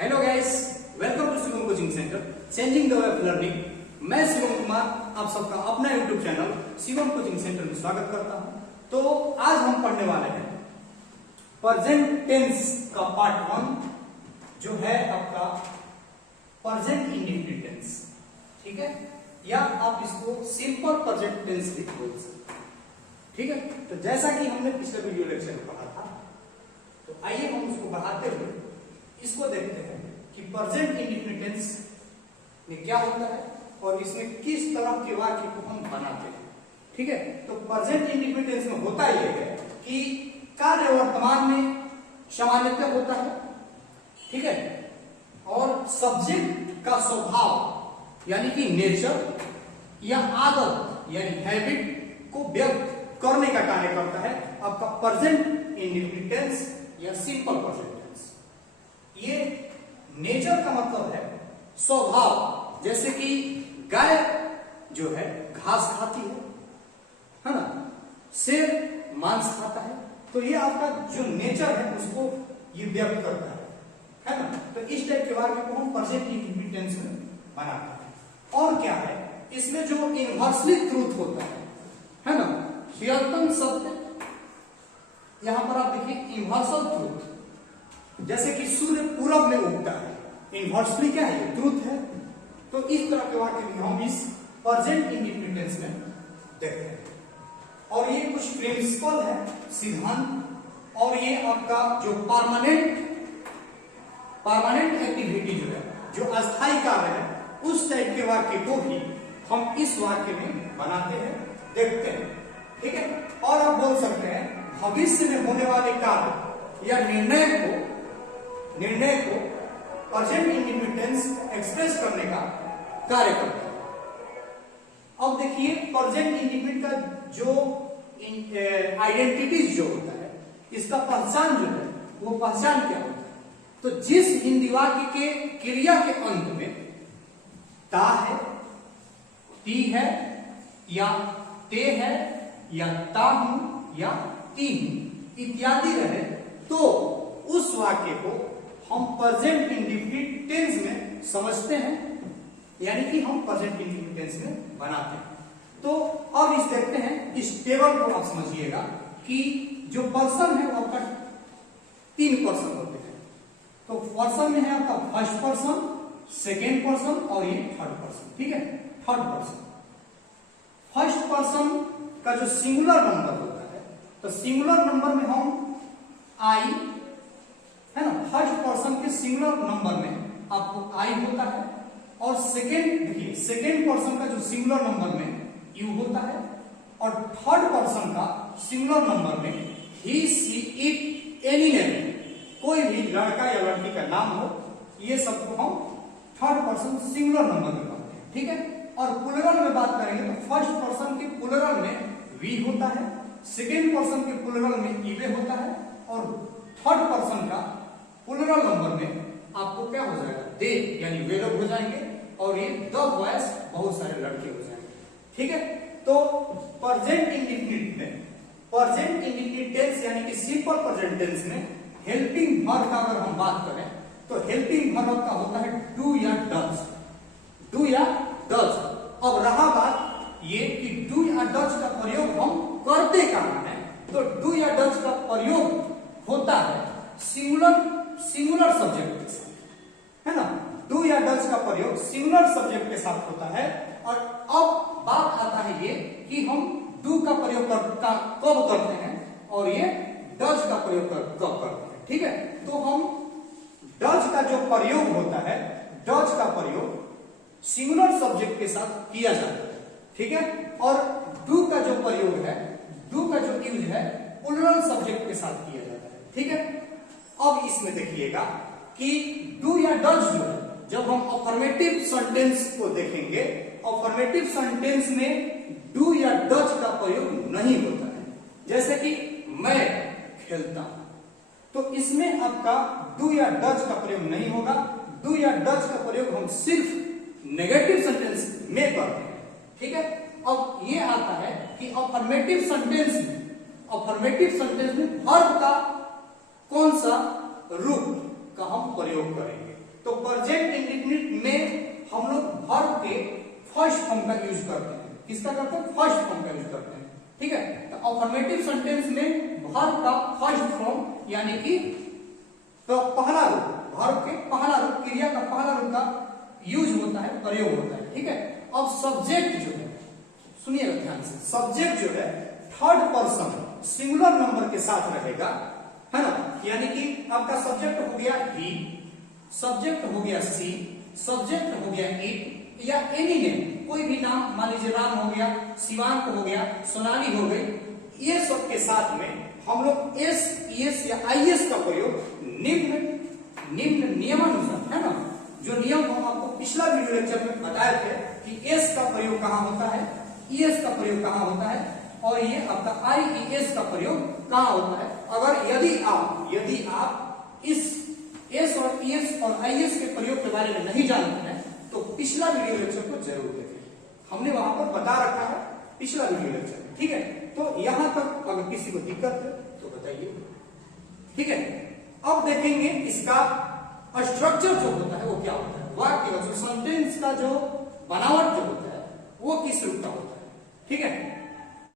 Hello guys, welcome to Shivam coaching centre changing the way of learning. मैं शिवम कुमार आप सबका अपना YouTube channel Shivam coaching centre में स्वागत करता हूं। तो आज हम पढ़ने वाले हैं प्रेजेंट टेंस का पार्ट 1 जो है आपका प्रेजेंट इंडेफिनिट टेंस। ठीक है, या आप इसको सिंपल प्रेजेंट टेंस भी बोल सकते हैं। ठीक है, तो जैसा कि हमने पिछले वीडियो लेक्चर में पढ़ा था, तो आइए हम उसको बढ़ाते हुए इसको देखते हैं कि प्रेजेंट इंडेफिनिट टेंस में क्या होता है और इसमें किस तरह के वाक्य को हम बनाते हैं। ठीक है, तो प्रेजेंट इंडेफिनिट टेंस में होता यह है कि कार्य वर्तमान में सामान्यतः होता है। ठीक है, और सब्जेक्ट का स्वभाव यानी कि नेचर या आदत यानी हैबिट को व्यक्त करने का कार्य करता है आपका प्रेजेंट इंडेफिनिट टेंस या सिंपल प्रेजेंट टेंस। ये नेचर का मतलब है स्वभाव, जैसे कि गाय जो है घास खाती है ना, शेर मांस खाता है, तो ये आपका जो नेचर है उसको ये व्यक्त करता है ना। तो इस टाइप के वाक्य को हम प्रेजेंट इंडेफिनिट टेंस में बनाते हैं। और क्या है, इसमें जो इनवर्सली ट्रूथ होता है ना, निरंतर सत्य। यहां पर आप देखिए इनवर्सल ट्रूथ, जैसे कि सूर्य पूरब में उगता है, इनवर्सली क्या है, ट्रूथ है। तो इस तरह के वाक्य भी हम इस प्रेजेंट इंडेफिनिट टेंस में देखते हैं। और ये कुछ प्रिंसिपल है, सिद्धांत, और ये आपका जो परमानेंट एक्टिविटी जो है, जो अस्थायी कार्य है, उस टाइप के वाक्य को भी हम इस वाक्य में बनाते हैं, देखते हैं। ठीक है, और आप बोल सकते हैं भविष्य में होने वाले कार्य या निर्णय को प्रेजेंट इंडेफिनिट टेंस एक्सप्रेस करने का कार्य करता है। अब देखिए प्रेजेंट इंडेफिनिट का जो आइडेंटिटीज जो होता है, इसका पहचान जो है, वो पहचान क्या होता है। तो जिस हिंदी वाक्य के क्रिया के अंत में ता है, ती है, या ते है, या ता हूं, या ती हूं इत्यादि रहे, तो उस वाक्य को हम प्रेजेंट इंडेफिनिट टेंस में समझते हैं, यानी कि हम प्रेजेंट इंडेफिनिट टेंस में बनाते हैं। तो अब इस देखते हैं, इस टेबल को आप समझिएगा कि जो पर्सन है वो आपका 3 पर्सन होते हैं। तो पर्सन में है आपका फर्स्ट पर्सन, सेकेंड पर्सन और ये थर्ड पर्सन। ठीक है, थर्ड पर्सन, फर्स्ट पर्सन का जो सिंगुलर नंबर होता है, तो सिंगुलर नंबर में हम आई है ना, फर्स्ट पर्सन के सिंगुलर नंबर में आपको आई होता है। और सेकेंड देखिए, सेकेंड पर्सन का जो सिंगुलर नंबर में यू होता है, और थर्ड पर्सन का सिंगुलर नंबर में ही, सी, इट, एनी नेम, कोई भी लड़का या लड़की का नाम हो, ये सबको हम थर्ड पर्सन सिंगुलर नंबर में पढ़ते हैं। ठीक है, और प्लुरल में बात करेंगे तो फर्स्ट पर्सन के प्लुरल में वी होता है, सेकेंड पर्सन के प्लुरल में ईवे होता है, और थर्ड पर्सन का प्लुरल नंबर में आपको क्या हो जाएगा, दे यानी वे लोग हो जाएंगे, और ये द बॉयज बहुत सारे लड़के हो जाएंगे। ठीक है, तो प्रेजेंट इंडेफिनिट में, प्रेजेंट इंडेफिनिट टेंस यानी कि सिंपल प्रेजेंट टेंस में हेल्पिंग वर्ब का अगर हम बात करें तो हेल्पिंग वर्ब का होता है डू या डज, डू या डज। अब रहा बात ये कि डू या डज का प्रयोग हम करते कहां है, तो डू या डज का प्रयोग होता है सिंगुलर सब्जेक्ट के साथ, है ना। डू या डज का प्रयोग सिंगुलर सब्जेक्ट के साथ होता है। और अब बात आता है ये कि हम डू का प्रयोग कब करते हैं और ये डज का प्रयोग कब करते हैं। ठीक है, तो हम डज का जो प्रयोग होता है, डज का प्रयोग सिंगुलर सब्जेक्ट के साथ किया जाता है। ठीक है, और डू का जो प्रयोग है, डू का जो यूज है, प्लुरल सब्जेक्ट के साथ किया जाता है। ठीक है, अब इसमें देखिएगा कि डू या डज जो है, जब हम अफर्मेटिव सेंटेंस को देखेंगे, अफर्मेटिव सेंटेंस में डू या डज का प्रयोग नहीं होता है। जैसे कि मैं खेलता हूं, तो इसमें आपका डू या डज का प्रयोग नहीं होगा। डू या डज का प्रयोग हम सिर्फ नेगेटिव सेंटेंस में करते हैं। ठीक है, अब ये आता है कि अफर्मेटिव सेंटेंस में वर्ब का कौन सा रूप का हम प्रयोग करेंगे। तो प्रेजेंट इंडेफिनिट में हम लोग वर्ब के फर्स्ट फॉर्म का यूज करते हैं। किसका करते हैं? फर्स्ट फॉर्म का यूज करते हैं। ठीक है, तो अफर्मेटिव सेंटेंस में वर्ब का फर्स्ट फॉर्म यानी कि तो पहला रूप, वर्ब के पहला रूप, क्रिया का पहला रूप का यूज होता है, प्रयोग होता है। ठीक है, अब सब्जेक्ट जो है, सुनिएगा ध्यान से, सब्जेक्ट जो है थर्ड पर्सन सिंगुलर नंबर के साथ रहेगा, है ना। यानी कि आपका सब्जेक्ट हो गया ही, सब्जेक्ट हो गया सी, सब्जेक्ट हो गया इट या एनी नेम, कोई भी नाम, मान लीजिए राम हो गया, शिवांक हो गया, सोनाली हो गई, ये सब के साथ में हम लोग एस, ईएस या आईएस का प्रयोग निम्न नियमानुसार, है ना, जो नियम हम आपको पिछला वीडियो लेक्चर में बताए थे कि एस का प्रयोग कहां होता है, ईएस का प्रयोग कहां होता है और ये आपका आईईएस का प्रयोग कहां होता है। अगर यदि आप इस एस और ईएस और आईएस के प्रयोग के बारे में नहीं जानते हैं तो पिछला वीडियो लेक्चर को जरूर देखें, हमने वहां पर बता रखा है पिछला वीडियो लेक्चर में। ठीक है, तो यहां तक अगर किसी को दिक्कत है तो बताइए। ठीक है, अब देखेंगे इसका स्ट्रक्चर जो होता है वो क्या होता है, वाक्य सेंटेंस का जो बनावट जो होता है वो किस रूप का होता है। ठीक है,